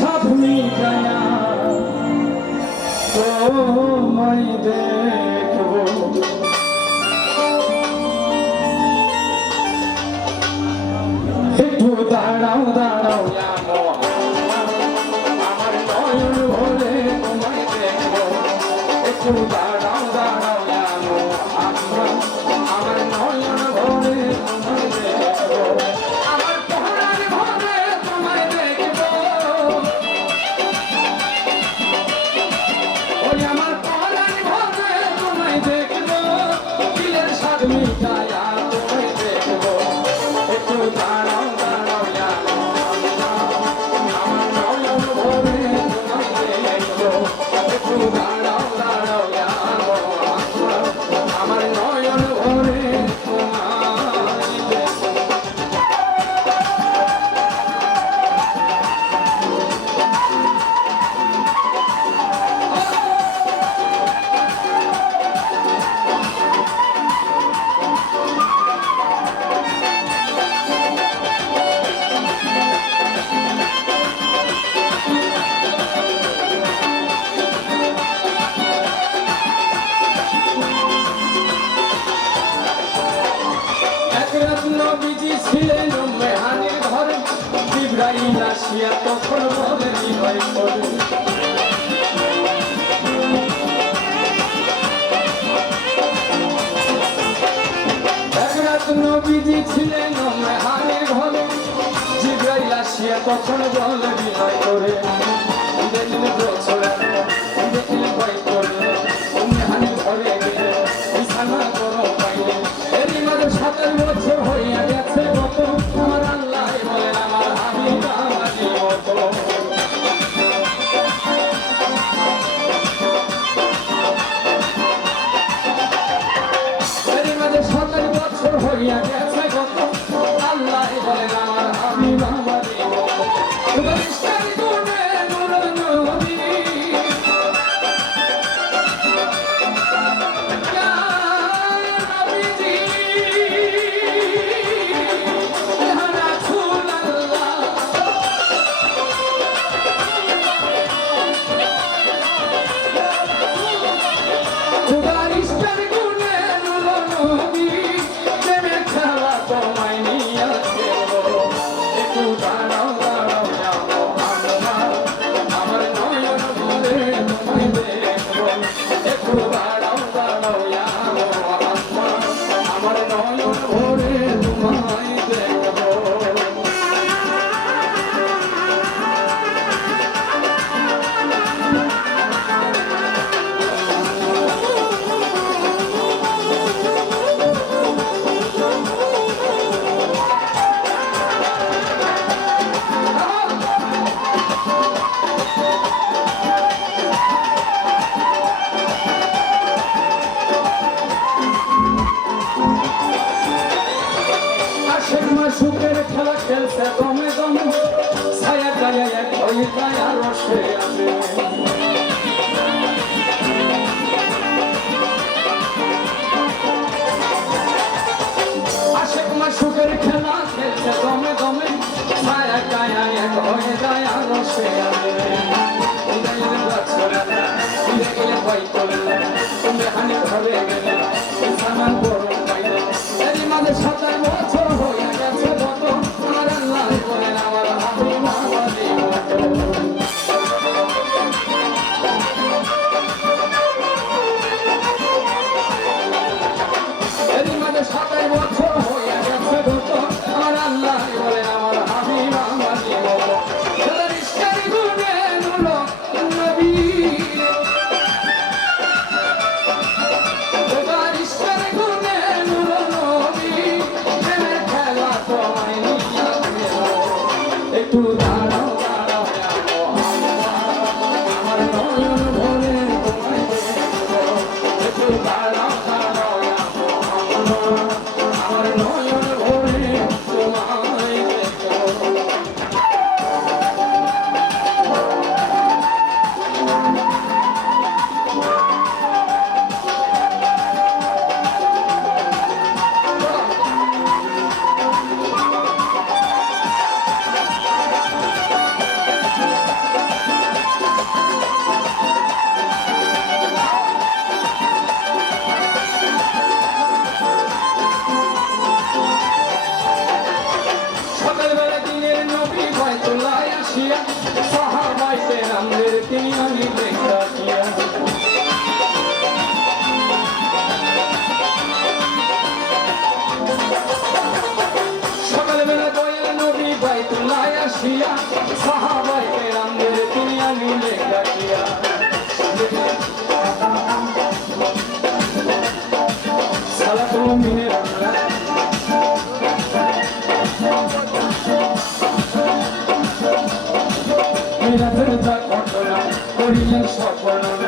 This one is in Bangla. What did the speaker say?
সাধ মিটায়া তোমায় দেখব। একটু দাঁড়াও দাঁড়াও আমার নয়ন ভরে তোমায় দেখব। একটু দাঁড়াও দাঁড়াও আমার নয়ন ভরে তোমায় দেখব। আমার পরাণ ভরে তোমায় দেখব। ওই আমার পরাণ ভরে তোমায় দেখব। দিলের স্বাদ মিটায়া তোমায় দেখব। একটু দাঁড়াও দাঁড়াও আমার নয়ন ভরে তোমায় দেখব। একটু দাঁড়াও দাঁড়াও আমার নয়ন ভরে তোমায় দেখব। এক রাত নবীজি ছিলেন মেহানির ঘরে। জিবরাইল আসিয়া তখন বলে হৃদয় করে। এক রাত নবীজি ছিলেন মেহানির ঘরে। জিবরাইল আসিয়া তখন বলে হৃদয় করে। দেখলে বছর দেখলে ভয় করলে মেহানির ঘরে গেলে বিছানা করো পাইলে। এরই মাঝে ৭ বছর হইয়া গেছে কত। আমার আল্লাহ বলেন আমার হাবিব আমারই মতো। এরই মাঝে ৭ বছর হইয়া গেছে কত। আল্লাহ বলেন আমার হাবিব আমারই মতো। ফেরেশতার গুণে নূর নবী সুখের খেলা খেলছে দমে দমে। ছায়া গায়ে এক হয়ে যায় আর রসে আসে। আশেক মা সুখের খেলা খেলছে দমে দমে। ছায়া গায়ে এক হয়ে যায় আর রসে আসে। গেলে ভয় করলে তুমি হানি ঘরে গেলে সামান গরম পাইলে। এরই মাঝে ৭ বছর হয়ে গেছে কত। আমার আল্লাহ বলেন আমার হাবিব আমারই মতো। এরই মাঝে ৭ বছর হয়ে গেছে কত। আমার আল্লাহ বলেন আমার হাবিব আমারই মতো। ফেরেশতার গুণে নূর নবী রাতের যা ঘটনা করিলেন সব বর্ণনা